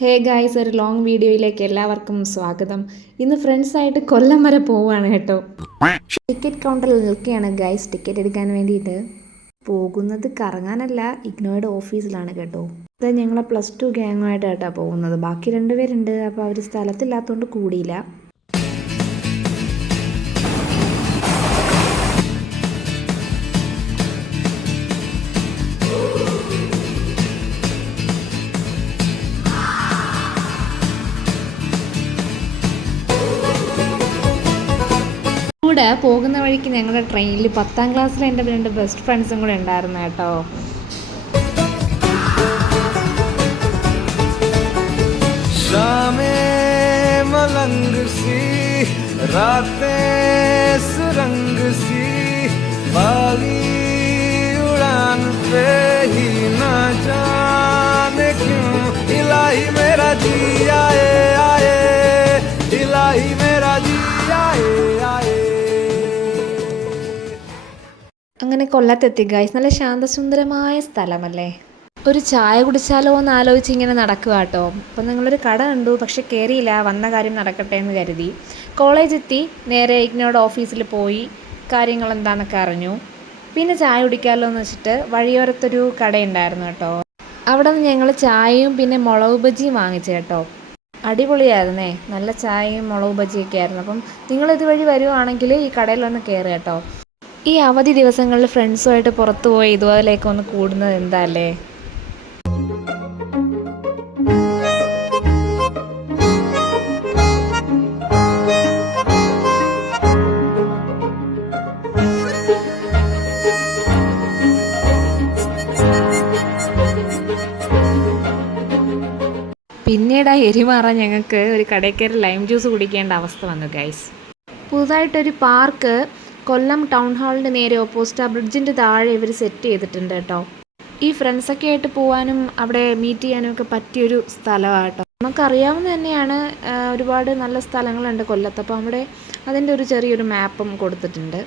Hey guys ഒരു long വീഡിയോയിലേക്ക് എല്ലാവർക്കും സ്വാഗതം. ഇന്ന് ഫ്രണ്ട്സായിട്ട് കൊല്ലം വരെ പോവുകയാണ് കേട്ടോ. ടിക്കറ്റ് കൗണ്ടറിൽ നിൽക്കുകയാണ് ഗായ്സ്. ടിക്കറ്റ് എടുക്കാൻ വേണ്ടിയിട്ട് പോകുന്നത് കറങ്ങാനല്ല ഇഗ്നോയുടെ ഓഫീസിലാണ് കേട്ടോ. ഇത് ഞങ്ങളെ പ്ലസ് ടു ഗ്യാങ്ങുമായിട്ട് കേട്ടോ പോകുന്നത്. ബാക്കി രണ്ടുപേരുണ്ട്. അപ്പോൾ അവർ സ്ഥലത്തില്ലാത്തതുകൊണ്ട് കൂടിയില്ല. കൂടെ പോകുന്ന വഴിക്ക് ഞങ്ങളുടെ ട്രെയിനിൽ പത്താം ക്ലാസ്സിൽ എൻ്റെ രണ്ട് ബെസ്റ്റ് ഫ്രണ്ട്സും കൂടെ ഉണ്ടായിരുന്നു കേട്ടോ शामें मलंग सी रातें सुरंग सी बाली उड़ान पे ही ना जाने क्यों इलाही मेरा जी അങ്ങനെ കൊല്ലത്തെത്തി ഗൈസ് നല്ല ശാന്തസുന്ദരമായ സ്ഥലമല്ലേ? ഒരു ചായ കുടിച്ചാലോ എന്ന് ആലോചിച്ച് ഇങ്ങനെ നടക്കുക കേട്ടോ അപ്പം നിങ്ങളൊരു കട കണ്ടു പക്ഷെ കയറിയില്ല വന്ന കാര്യം നടക്കട്ടെ എന്ന് കരുതി. കോളേജ് എത്തി. നേരെ ഇഗ്നോട് ഓഫീസിൽ പോയി. കാര്യങ്ങൾ എന്താണെന്നൊക്കെ അറിഞ്ഞു. പിന്നെ ചായ കുടിക്കാമല്ലോ എന്ന് വെച്ചിട്ട് വഴിയോരത്തൊരു കടയുണ്ടായിരുന്നു കേട്ടോ. അവിടെ നിന്ന് ഞങ്ങൾ ചായയും പിന്നെ മുളക് ബജിയും വാങ്ങിച്ചു കേട്ടോ. അടിപൊളിയായിരുന്നേ. നല്ല ചായയും മുളക് ബജിയൊക്കെ ആയിരുന്നു. അപ്പം നിങ്ങൾ ഇതുവഴി വരുവാണെങ്കിൽ ഈ കടയിലൊന്ന് കയറി കേട്ടോ. ഈ അവധി ദിവസങ്ങളിൽ ഫ്രണ്ട്സുമായിട്ട് പുറത്തു പോയി ഇതുപോലെയൊക്കെ ഒന്ന് കൂടുന്നത് എന്താ അല്ലേ പിന്നീട് ആ എരി മാറാൻ ഞങ്ങൾക്ക് ഒരു കടയ്ക്കൊരു ലൈം ജ്യൂസ് കുടിക്കേണ്ട അവസ്ഥ വന്നു ഗൈസ് പുതുതായിട്ടൊരു പാർക്ക് കൊല്ലം ടൗൺ ഹാളിന്റെ നേരെ ഓപ്പോസിറ്റ് ആ ബ്രിഡ്ജിന്റെ താഴെ ഇവർ സെറ്റ് ചെയ്തിട്ടുണ്ട് കേട്ടോ. ഈ ഫ്രണ്ട്സൊക്കെ ആയിട്ട് പോകാനും അവിടെ മീറ്റ് ചെയ്യാനും ഒക്കെ പറ്റിയൊരു സ്ഥലമാണ് കേട്ടോ നമുക്കറിയാവുന്ന തന്നെയാണ് ഒരുപാട് നല്ല സ്ഥലങ്ങളുണ്ട് കൊല്ലത്ത്. അപ്പോൾ അവിടെ അതിന്റെ ഒരു ചെറിയൊരു മാപ്പും കൊടുത്തിട്ടുണ്ട്.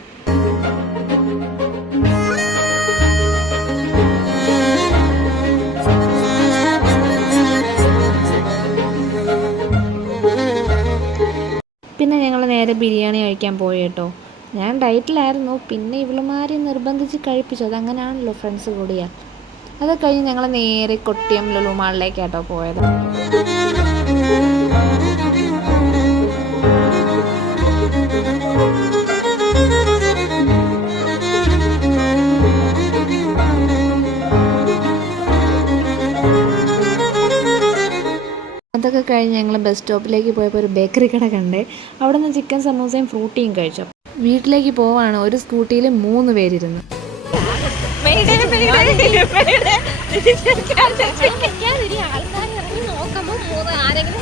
പിന്നെ ഞങ്ങൾ നേരെ ബിരിയാണി കഴിക്കാൻ പോയി കേട്ടോ. ഞാൻ ഡയറ്റിലായിരുന്നു. പിന്നെ ഇവളുമാരെ നിർബന്ധിച്ച് കഴിപ്പിച്ചു. അതങ്ങനെയാണല്ലോ ഫ്രണ്ട്സ് കൂടിയാൽ അത് കഴിഞ്ഞ് ഞങ്ങൾ നേരെ കൊട്ടിയം ലുലുമാളിലേക്കാട്ടോ പോയത്. അതൊക്കെ കഴിഞ്ഞ് ഞങ്ങൾ ബസ് സ്റ്റോപ്പിലേക്ക് പോയപ്പോൾ ഒരു ബേക്കറി കട കണ്ടേ. അവിടെ നിന്ന് ചിക്കൻ സമോസയും ഫ്രൂട്ടിയും കഴിച്ചു. വീട്ടിലേക്ക് പോവാണ് ഒരു സ്കൂട്ടിയിൽ മൂന്ന് പേരിരുന്ന്. ആരെങ്കിലും